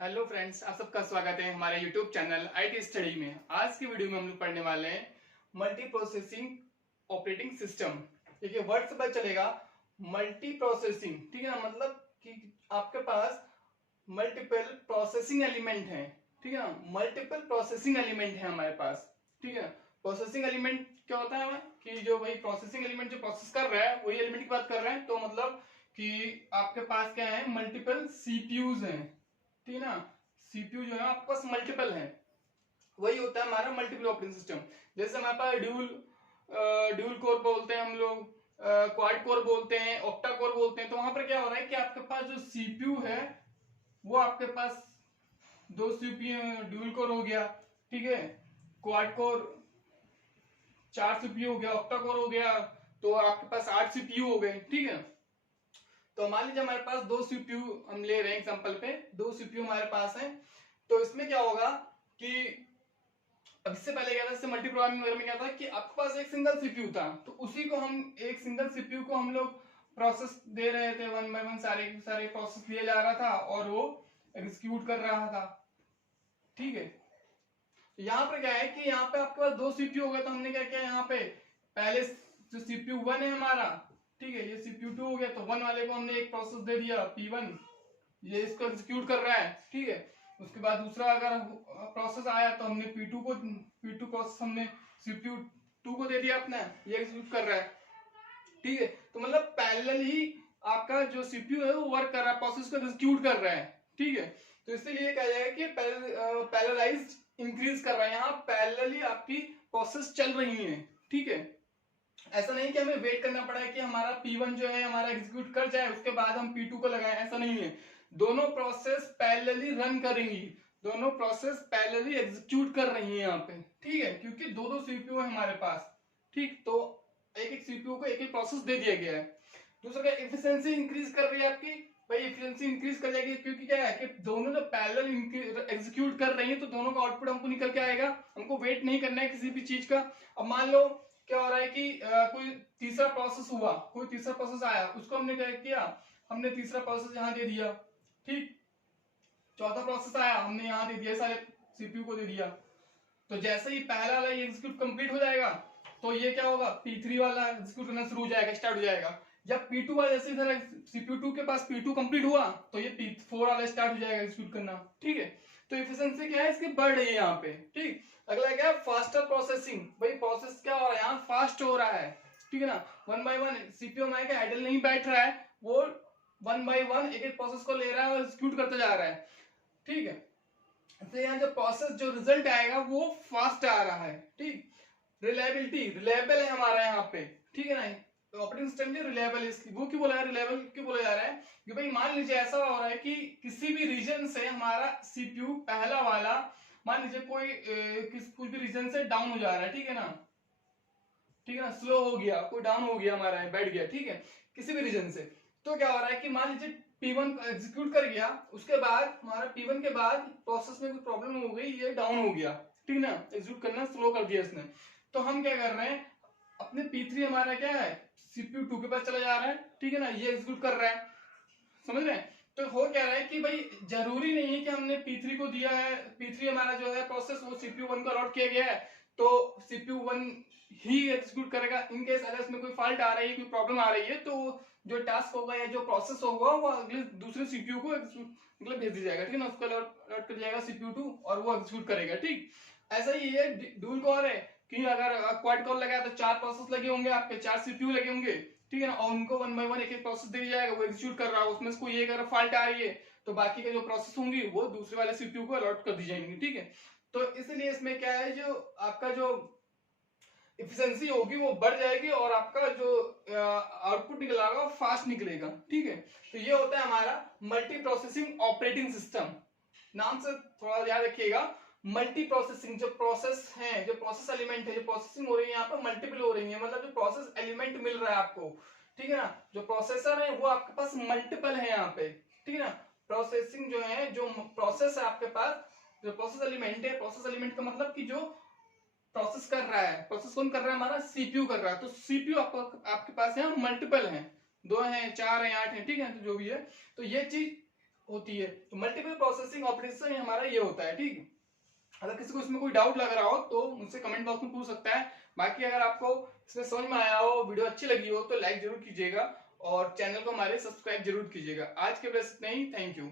Hello friends, आप सबका स्वागत है हमारे यूट्यूब चैनल आईटी स्टडी में। आज की वीडियो में हम लोग पढ़ने वाले हैं मल्टी प्रोसेसिंग ऑपरेटिंग सिस्टम। देखिए वर्ड से पता चलेगा मल्टी प्रोसेसिंग, ठीक है ना, मतलब कि आपके पास मल्टीपल प्रोसेसिंग एलिमेंट है, ठीक है ना, मल्टीपल प्रोसेसिंग एलिमेंट है हमारे पास, ठीक है। प्रोसेसिंग एलिमेंट क्या होता है कि जो वही प्रोसेसिंग एलिमेंट जो प्रोसेस कर रहा है वही एलिमेंट की बात कर रहे हैं, तो मतलब कि आपके पास क्या है, मल्टीपल सीपीयूज हैं, ठीक है ना। सीपीयू जो है आपके पास मल्टीपल है, वही होता है हमारा मल्टीपल ऑपरेटिंग सिस्टम। जैसे हमारे पास ड्यूल कोर बोलते हैं हम लोग, क्वाड कोर बोलते हैं, ऑक्टा कोर बोलते हैं। तो वहां पर क्या हो रहा है कि आपके पास जो सीपीयू है वो आपके पास दो सीपीयू, ड्यूल कोर हो गया, ठीक है, क्वाड कोर 4 सीपीयू हो गया, ऑक्टा कोर हो गया, तो आपके पास 8 सीपीयू हो गए, ठीक है। तो मान लीजिए हमारे पास दो सीपीयू हम ले रहे हैं एग्जांपल पे, दो सीपीयू हमारे पास हैं। तो इसमें क्या होगा कि अब इससे पहले क्या था, जैसे मल्टी प्रोग्रामिंग वगैरह में क्या था कि आपके पास एक सिंगल सीपीयू था, तो उसी को हम एक सिंगल सीपीयू को हम लोग प्रोसेस दे रहे थे, वन बाय वन सारे सारे प्रोसेस लिया जा रहा था और वो एग्जीक्यूट कर रहा था, ठीक है। यहाँ पर क्या है कि यहाँ पे आपके पास दो सीपीयू हो गए, तो हमने क्या किया, यहाँ पे पहले जो सीपीयू 1 है हमारा, ठीक है, ये सीपीयू 2 हो गया, तो 1 वाले को हमने एक प्रोसेस दे दिया P1, ये इसको एग्जीक्यूट कर रहा है, ठीक है। उसके बाद दूसरा अगर प्रोसेस आया तो हमने P2 प्रोसेस हमने सीपीयू 2 को दे दिया अपना, ये एग्जीक्यूट कर रहा है, ठीक है। तो मतलब पैरेलल ही आपका जो सीपीयू है वो वर्क कर रहा है, प्रोसेस को एग्जीक्यूट कर रहा है, ठीक है। तो इसलिए कहा जाएगा कि पैरेललाइज्ड इंक्रीज कर रहा है, यहाँ पैरेलली आपकी प्रोसेस चल रही है, ठीक है। ऐसा नहीं कि हमें वेट करना पड़ा है कि हमारा P1 जो है हमारा एग्जीक्यूट कर जाए उसके बाद हम P2 को लगाएं, ऐसा नहीं है। दोनों प्रोसेस पैरेलली रन करेंगी, दोनों प्रोसेस पैरेलली एग्जीक्यूट कर रही है यहाँ पे, ठीक है, क्योंकि दो दो सीपीयू है हमारे पास, ठीक। तो एक एक सीपीयू को एक एक प्रोसेस दे दिया गया है। दूसरा क्या, एफिशिएंसी इंक्रीज कर रही है आपकी, भाई एफिशिएंसी इंक्रीज कर जाएगी, क्योंकि क्या है कि दोनों जब पैरेलल एग्जीक्यूट कर रही है तो दोनों का आउटपुट हमको निकल के आएगा, हमको वेट नहीं करना है किसी भी चीज का। अब मान लो क्या हो रहा है कि कोई तीसरा प्रोसेस हुआ, कोई तीसरा प्रोसेस आया, उसको हमने क्या किया, हमने तीसरा प्रोसेस यहाँ दे दिया, ठीक। चौथा प्रोसेस आया, हमने यहाँ दे दिया, सारे सीपीयू को दे दिया। तो जैसे ही पहला वाला एग्जीक्यूट कंप्लीट हो जाएगा तो ये क्या होगा, P3 वाला एग्जीक्यूट करना शुरू हो जाएगा, स्टार्ट हो जाएगा। जब P2 वाला जैसे इधर सीपीयू 2 के पास P2 कंप्लीट हुआ तो ये P4 वाला स्टार्ट हो जाएगा एग्जीक्यूट करना, ठीक है। तो एफिशिएंसी क्या है इसकी, बढ़ रही है यहाँ पे, ठीक। अगला क्या है, फास्टर प्रोसेसिंग, भाई प्रोसेस क्या हो रहा है यहाँ, फास्ट हो रहा है, ठीक है ना। वन बाय वन सीपीयू हमारे का आइडल नहीं बैठ रहा है, वो वन बाय वन एक एक प्रोसेस को ले रहा है और एग्जीक्यूट करता जा रहा है, ठीक है। तो यहाँ जो प्रोसेस जो रिजल्ट आएगा वो फास्ट आ रहा है, ठीक। रिलायबल है हमारा यहाँ पे, ठीक है ना। तो ऑपरेटिंग सिस्टम जो रिलायबल है, वो क्यों बोला है रिलायबल, क्यों बोला जा रहा है कि भाई मान लीजिए ऐसा हो रहा है कि किसी भी रीजन से हमारा सीपीयू पहला वाला, मान लीजिए कोई कुछ भी रीजन से डाउन हो जा रहा है, ठीक है ना, ठीक है ना, स्लो हो गया, कोई डाउन हो गया हमारा, बैठ गया, ठीक है, किसी भी रीजन से। तो क्या हो रहा है कि मान लीजिए P1 एग्जीक्यूट कर गया, उसके बाद हमारा P1 के बाद प्रोसेस में कोई प्रॉब्लम हो गई, ये डाउन हो गया, ठीक ना, एग्जीक्यूट करना स्लो कर दिया इसने। तो हम क्या कर रहे हैं, अपने P3 हमारा क्या है, सीपीयू 2 के पास चला जा रहा है, ठीक है ना, ये एग्जीक्यूट कर रहा है, समझ रहे हैं। तो हो क्या रहा है कि भाई जरूरी नहीं है कि हमने P3 को दिया है, P3 हमारा जो है प्रोसेस वो सीपीयू 1 को अलॉट किया गया है, तो सीपीयू 1 ही एग्जीक्यूट करेगा। इन केस अगर इसमें कोई फॉल्ट आ रही है, कोई प्रॉब्लम आ रही है, तो जो टास्क होगा या जो प्रोसेस होगा वो अगले दूसरे सीपीयू को मतलब भेज दिया जाएगा, ठीक है ना, उसको अलॉट कर जाएगा सीपीयू 2 और वो एग्जीक्यूट करेगा, ठीक। ऐसा ही ये ड्यूल कोर है कि अगर क्वाड कोर लगाया तो 4 प्रोसेस लगे होंगे, आपके 4 सीपीयू लगे होंगे, ठीक है ना, और उनको वन बाय वन एक एक प्रोसेस दे दिया जाएगा, वो एग्जीक्यूट कर रहा है, उसमें से कोई एक अगर फॉल्ट आ रही है तो बाकी के जो प्रोसेस होंगी वो दूसरे वाले सीपीयू को अलॉट कर दी जाएंगी, ठीक है। तो इसलिए इसमें क्या है, जो आपका जो एफिशिएंसी होगी वो बढ़ जाएगी और आपका जो आउटपुट निकलेगा वो फास्ट निकलेगा, ठीक है। तो ये होता है हमारा मल्टी प्रोसेसिंग ऑपरेटिंग सिस्टम। नाम से थोड़ा याद रखिएगा, मल्टी प्रोसेसिंग, जो प्रोसेस है, जो प्रोसेस एलिमेंट है, जो प्रोसेसिंग हो रही है यहाँ पर मल्टीपल हो रही है, मतलब जो प्रोसेस एलिमेंट मिल रहा है आपको, ठीक है ना, जो प्रोसेसर है वो आपके पास मल्टीपल है यहाँ पे, ठीक है ना। प्रोसेसिंग जो है, जो प्रोसेस है आपके पास, जो प्रोसेस एलिमेंट है, प्रोसेस एलिमेंट का मतलब कि जो प्रोसेस कर रहा है, प्रोसेस कौन कर रहा है, हमारा सीपीयू कर रहा है। तो सीपीयू आपके पास यहाँ मल्टीपल है, 2 है, 4 है, 8 है, ठीक है, तो जो भी है, तो ये चीज होती है। तो मल्टीपल प्रोसेसिंग ऑपरेटिंग सिस्टम हमारा ये होता है। ठीक, अगर किसी को इसमें कोई डाउट लग रहा हो तो मुझसे कमेंट बॉक्स में पूछ सकता है। बाकी अगर आपको इसमें समझ में आया हो, वीडियो अच्छी लगी हो तो लाइक जरूर कीजिएगा और चैनल को हमारे सब्सक्राइब जरूर कीजिएगा। आज के बस इतना ही, थैंक यू।